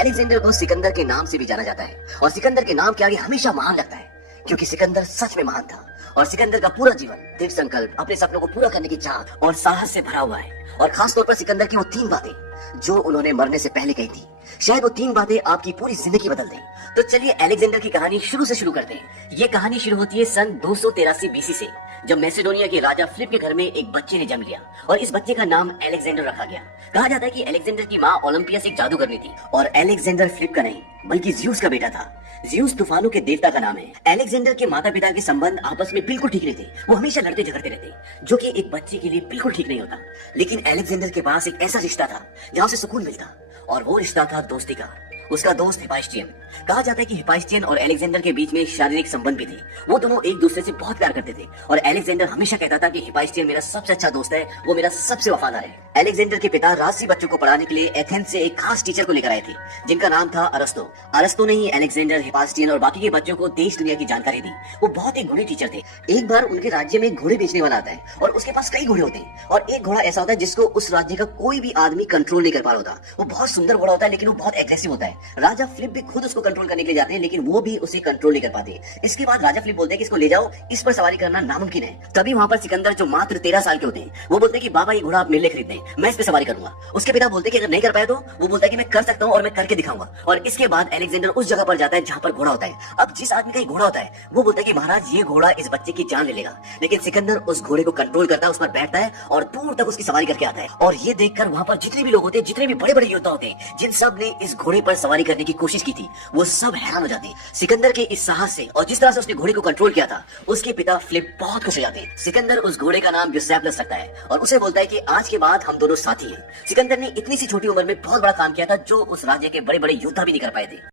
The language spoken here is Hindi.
अलेक्जेंडर को सिकंदर के नाम से भी जाना जाता है और सिकंदर के नाम के आगे हमेशा महान लगता है क्योंकि सिकंदर सच में महान था और सिकंदर का पूरा जीवन दृढ़ संकल्प, अपने सपनों को पूरा करने की चाह और साहस से भरा हुआ है। और खास तौर पर सिकंदर की वो 3 बातें जो उन्होंने मरने से पहले कही थी, शायद वो 3 बातें आपकी पूरी जिंदगी बदल दें। तो चलिए अलेक्जेंडर की कहानी शुरू से शुरू करते हैं। ये कहानी शुरू होती है सन 283 बीसी से, जब मैसेडोनिया के राजा फिलिप के घर में एक बच्चे ने जन्म लिया और इस बच्चे का नाम अलेक्जेंडर रखा गया। कहा जाता है कि अलेक्जेंडर की माँ ओलंपिया से एक जादूगरनी थी और अलेक्जेंडर फिलिप का नहीं बल्कि ज्यूस का बेटा था। ज्यूस तूफानों के देवता का नाम है। अलेक्जेंडर के माता पिता के संबंध आपस में बिल्कुल ठीक नहीं थे, वो हमेशा लड़ते झगड़ते रहते, जो कि एक बच्चे के लिए बिल्कुल ठीक नहीं होता। लेकिन अलेक्जेंडर के पास एक ऐसा रिश्ता था जहाँ से सुकून मिलता और वो रिश्ता था दोस्ती का। उसका दोस्त हिफाइस्टियन। कहा जाता है कि हिफाइस्टियन और अलेक्जेंडर के बीच में शारीरिक संबंध भी थे। वो दोनों एक दूसरे से बहुत प्यार करते थे और अलेक्जेंडर हमेशा कहता था कि हिफाइस्टियन मेरा सबसे अच्छा दोस्त है, वो मेरा सबसे वफादार है। अलेक्जेंडर के पिता राजसी बच्चों को पढ़ाने के लिए एथेंस से एक खास टीचर को लेकर आए थे जिनका नाम था अरस्तो। अरस्तो ने ही अलेक्जेंडर, हिफाइस्टियन और बाकी के बच्चों को देश दुनिया की जानकारी दी। वो बहुत ही घोड़े टीचर थे। एक बार उनके राज्य में घोड़े बेचने वाला आता है और उसके पास कई घोड़े होते हैं और एक घोड़ा ऐसा होता है जिसको उस राज्य का कोई भी आदमी कंट्रोल नहीं कर पा रहा होता। वो बहुत सुंदर घोड़ा होता है लेकिन वो बहुत एग्रेसिव होता है। राजा फिलिप भी खुद उसको कंट्रोल करने के लिए जाते हैं लेकिन वो भी उसे कंट्रोल नहीं कर पाते। इसके बाद राजा फिलिप बोलते हैं कि इसको ले जाओ, इस पर सवारी करना नामुमकिन है। तभी वहां पर सिकंदर जो मात्र 13 साल के होते हैं वो बोलते हैं कि बाबा ये घोड़ा आप मेरे लिए खरीद दें, मैं इस पे सवारी करूंगा। उसके पिता बोलते हैं कि अगर नहीं कर पाए तो वो बोलता है कि मैं कर सकता हूँ और मैं करके दिखाऊंगा। और इसके बाद अलेक्जेंडर उस जगह पर जाता है जहां पर घोड़ा होता है। अब जिस आदमी का घोड़ा होता है वो बोलता है कि महाराज ये घोड़ा इस बच्चे की जान ले लेगा, लेकिन सिकंदर उस घोड़े को कंट्रोल करता है, उस पर बैठता है और दूर तक उसकी सवारी करके आता है। और ये देखकर वहां पर जितने भी लोग होते हैं, जितने भी बड़े बड़े योद्धा होते हैं, जिन सब ने इस घोड़े पर सवारी करने की कोशिश की थी, वो सब हैरान हो जाते हैं सिकंदर के इस साहस से और जिस तरह से उसने घोड़े को कंट्रोल किया था। उसके पिता फिलिप बहुत खुश हो जाते हैं। सिकंदर उस घोड़े का नाम यूसेबलस रखता है और उसे बोलता है कि आज के बाद हम दोनों साथी हैं। सिकंदर ने इतनी सी छोटी उम्र में बहुत बड़ा काम किया था जो उस राज्य के बड़े बड़े योद्धा भी नहीं कर पाए थे।